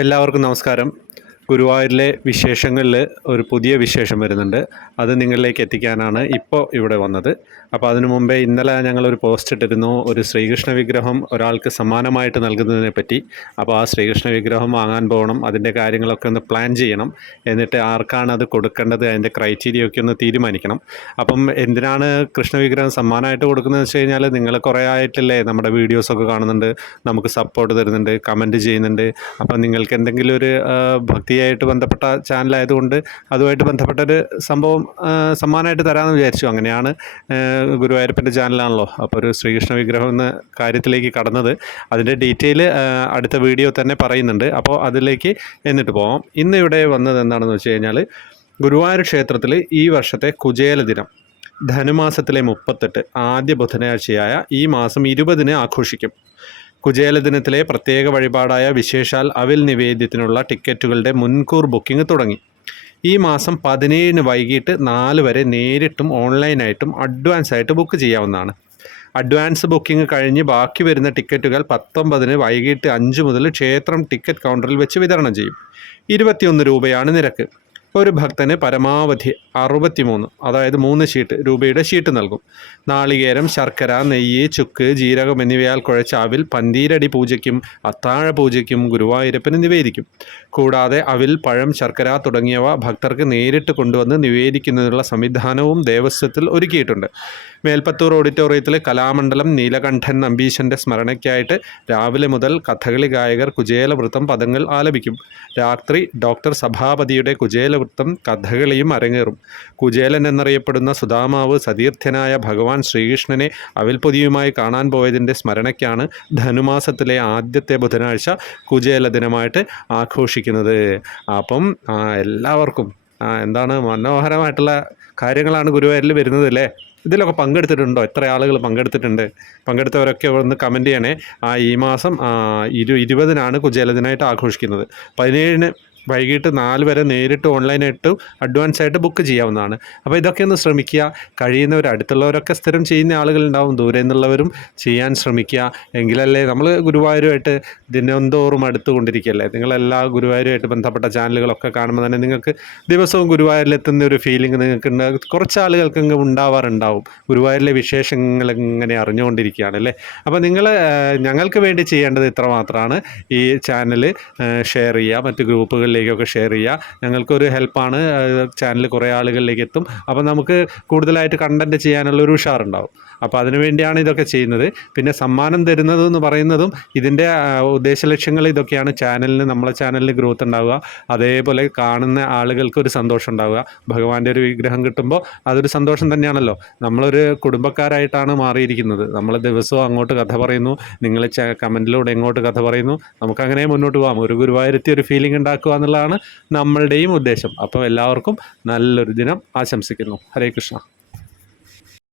എല്ലാവർക്കും നമസ്കാരം. ഗുരുവായൂരിലെ വിശേഷങ്ങളിൽ ഒരു പുതിയ വിശേഷം വരുന്നുണ്ട്. അത് നിങ്ങളിലേക്ക് എത്തിക്കാനാണ് ഇപ്പോൾ ഇവിടെ വന്നത്. അപ്പോൾ അതിനു മുമ്പേ ഇന്നലെ ഞങ്ങളൊരു പോസ്റ്റ് ഇട്ടിരുന്നു, ഒരു ശ്രീകൃഷ്ണ വിഗ്രഹം ഒരാൾക്ക് സമ്മാനമായിട്ട് നൽകുന്നതിനെ പറ്റി. അപ്പോൾ ആ ശ്രീകൃഷ്ണ വിഗ്രഹം വാങ്ങാൻ പോകണം, അതിൻ്റെ കാര്യങ്ങളൊക്കെ ഒന്ന് പ്ലാൻ ചെയ്യണം, എന്നിട്ട് ആർക്കാണ് അത് കൊടുക്കേണ്ടത്, അതിൻ്റെ ക്രൈറ്റീരിയ ഒക്കെ ഒന്ന് തീരുമാനിക്കണം. അപ്പം എന്തിനാണ് കൃഷ്ണ വിഗ്രഹം സമ്മാനമായിട്ട് കൊടുക്കുന്നതെന്ന് വെച്ച് കഴിഞ്ഞാൽ, നിങ്ങൾ കുറേ ആയിട്ടില്ലേ നമ്മുടെ വീഡിയോസൊക്കെ കാണുന്നുണ്ട്, നമുക്ക് സപ്പോർട്ട് തരുന്നുണ്ട്, കമൻറ്റ് ചെയ്യുന്നുണ്ട്. അപ്പം നിങ്ങൾക്ക് എന്തെങ്കിലും ഒരു ഭക്തിയായിട്ട് ബന്ധപ്പെട്ട ചാനലായതുകൊണ്ട് അതുമായിട്ട് ബന്ധപ്പെട്ടൊരു സംഭവം സമ്മാനമായിട്ട് തരാമെന്ന് വിചാരിച്ചു. അങ്ങനെയാണ്, ഗുരുവായൂരപ്പൻ്റെ ചാനലാണല്ലോ, അപ്പോൾ ഒരു ശ്രീകൃഷ്ണ വിഗ്രഹം എന്ന കാര്യത്തിലേക്ക് കടന്നത്. അതിൻ്റെ ഡീറ്റെയിൽ അടുത്ത വീഡിയോ തന്നെ പറയുന്നുണ്ട്. അപ്പോൾ അതിലേക്ക് എന്നിട്ട് പോകാം. ഇന്ന് ഇവിടെ വന്നത് എന്താണെന്ന് വെച്ച് കഴിഞ്ഞാൽ, ഗുരുവായൂർ ക്ഷേത്രത്തിൽ ഈ വർഷത്തെ കുചേല ദിനം ധനുമാസത്തിലെ 38 ആദ്യ ബുധനാഴ്ചയായ ഈ മാസം 20 ആഘോഷിക്കും. കുചേല ദിനത്തിലെ പ്രത്യേക വഴിപാടായ വിശേഷാൽ അവിൽ നിവേദ്യത്തിനുള്ള ടിക്കറ്റുകളുടെ മുൻകൂർ ബുക്കിംഗ് തുടങ്ങി. ഈ മാസം 17 വൈകിട്ട് 4 വരെ നേരിട്ടും ഓൺലൈനായിട്ടും അഡ്വാൻസായിട്ട് ബുക്ക് ചെയ്യാവുന്നതാണ്. അഡ്വാൻസ് ബുക്കിംഗ് കഴിഞ്ഞ് ബാക്കി വരുന്ന ടിക്കറ്റുകൾ 19 വൈകിട്ട് 5 മുതൽ ക്ഷേത്രം ടിക്കറ്റ് കൗണ്ടറിൽ വെച്ച് വിതരണം ചെയ്യും. 21 രൂപയാണ് നിരക്ക്. ഒരു ഭക്തന് പരമാവധി 63, അതായത് 3 ഷീട്ട് രൂപയുടെ ഷീട്ട് നൽകും. നാളികേരം, ശർക്കര, നെയ്യ്, ചുക്ക്, ജീരകം എന്നിവയാൽ കുഴച്ച അവിൽ പന്തീരടി പൂജയ്ക്കും അത്താഴ പൂജയ്ക്കും ഗുരുവായൂരപ്പന് നിവേദിക്കും. കൂടാതെ അവിൽ, പഴം, ശർക്കര തുടങ്ങിയവ ഭക്തർക്ക് നേരിട്ട് കൊണ്ടുവന്ന് നിവേദിക്കുന്നതിനുള്ള സംവിധാനവും ദേവസ്വത്തിൽ ഒരുക്കിയിട്ടുണ്ട്. മേൽപ്പത്തൂർ ഓഡിറ്റോറിയത്തിൽ കലാമണ്ഡലം നീലകണ്ഠൻ നമ്പീശൻ്റെ സ്മരണയ്ക്കായിട്ട് രാവിലെ മുതൽ കഥകളി ഗായകർ കുചേലവൃത്തം പദങ്ങൾ ആലപിക്കും. രാത്രി ഡോക്ടർ സഭാപതിയുടെ കുചേലവൃത്തം കഥകളിയും അരങ്ങേറും. കുചേലൻ എന്നറിയപ്പെടുന്ന സുധാമാവ് സതീർത്ഥ്യനായ ഭഗവാൻ ശ്രീകൃഷ്ണനെ അവിൽപ്പൊതിയുമായി കാണാൻ പോയതിൻ്റെ സ്മരണയ്ക്കാണ് ധനുമാസത്തിലെ ആദ്യത്തെ ബുധനാഴ്ച കുചേല ദിനമായിട്ട് ആഘോഷിക്കുന്നത്. അപ്പം എല്ലാവർക്കും എന്താണ് മനോഹരമായിട്ടുള്ള കാര്യങ്ങളാണ് ഗുരുവായൂരിൽ വരുന്നത് അല്ലേ. ഇതിലൊക്കെ പങ്കെടുത്തിട്ടുണ്ടോ? എത്ര ആളുകൾ പങ്കെടുത്തിട്ടുണ്ട്? പങ്കെടുത്തവരൊക്കെ ഒന്ന് കമൻറ്റ് ചെയ്യണേ. ഈ മാസം 20 കുചേല ദിനമായിട്ട് ആഘോഷിക്കുന്നത്. 17 വൈകിട്ട് 4 വരെ നേരിട്ട് ഓൺലൈനായിട്ട് അഡ്വാൻസായിട്ട് ബുക്ക് ചെയ്യാവുന്നതാണ്. അപ്പോൾ ഇതൊക്കെ ഒന്ന് ശ്രമിക്കുക. കഴിയുന്നവർ, അടുത്തുള്ളവരൊക്കെ സ്ഥിരം ചെയ്യുന്ന ആളുകളുണ്ടാവും, ദൂരെ നിന്നുള്ളവരും ചെയ്യാൻ ശ്രമിക്കുക. എങ്കിലല്ലേ നമ്മൾ ഗുരുവായൂരുമായിട്ട് ദിനംതോറും അടുത്തുകൊണ്ടിരിക്കുകയല്ലേ. നിങ്ങളെല്ലാ ഗുരുവായൂരുമായിട്ട് ബന്ധപ്പെട്ട ചാനലുകളൊക്കെ കാണുമ്പോൾ തന്നെ നിങ്ങൾക്ക് ദിവസവും ഗുരുവായൂരിലെത്തുന്ന ഒരു ഫീലിംഗ് നിങ്ങൾക്ക് കുറച്ച് ആളുകൾക്ക് ഉണ്ടാവാറുണ്ടാവും. ഗുരുവായൂരിലെ വിശേഷങ്ങൾ ഇങ്ങനെ അറിഞ്ഞുകൊണ്ടിരിക്കുകയാണ് അല്ലേ. അപ്പോൾ നിങ്ങൾ ഞങ്ങൾക്ക് വേണ്ടി ചെയ്യേണ്ടത് ഇത്ര മാത്രമാണ്. ഈ ചാനൽ ഷെയർ ചെയ്യുക, മറ്റ് ഗ്രൂപ്പുകളിലേക്കൊക്കെ ഷെയർ ചെയ്യുക. ഞങ്ങൾക്കൊരു ഹെൽപ്പാണ്. ചാനൽ കുറേ ആളുകളിലേക്ക് എത്തും. അപ്പോൾ നമുക്ക് കൂടുതലായിട്ട് കണ്ടൻറ്റ് ചെയ്യാനുള്ളൊരു ഉഷാറുണ്ടാവും. അപ്പോൾ അതിനുവേണ്ടിയാണ് ഇതൊക്കെ ചെയ്യുന്നത്. പിന്നെ സമ്മാനം തരുന്നതെന്ന് പറയുന്നതും ഇതിൻ്റെ ഉദ്ദേശ ലക്ഷ്യങ്ങൾ ഇതൊക്കെയാണ്. നമ്മളെ ചാനലിന് ഗ്രോത്ത് ഉണ്ടാവുക, അതേപോലെ കാണുന്ന ആളുകൾക്കൊരു സന്തോഷം ഉണ്ടാവുക. ഭഗവാന്റെ ഒരു വിഗ്രഹം കിട്ടുമ്പോൾ അതൊരു സന്തോഷം തന്നെയാണല്ലോ. നമ്മളൊരു കുടുംബക്കാരായിട്ടാണ് മാറിയിരിക്കുന്നത്. നമ്മൾ ദിവസവും അങ്ങോട്ട് കഥ പറയുന്നു, നിങ്ങൾ കമൻറ്റിലൂടെ എങ്ങോട്ട് കഥ പറയുന്നു. നമുക്കങ്ങനെ മുന്നോട്ട് പോകാം. ഒരു ഗുരുവായൂരത്തി ഒരു ഫീലിംഗ് ഉണ്ടാക്കുക എന്നുള്ളതാണ് നമ്മളുടെയും ഉദ്ദേശം. അപ്പോൾ എല്ലാവർക്കും നല്ലൊരു ദിനം ആശംസിക്കുന്നു. ഹരേ കൃഷ്ണ.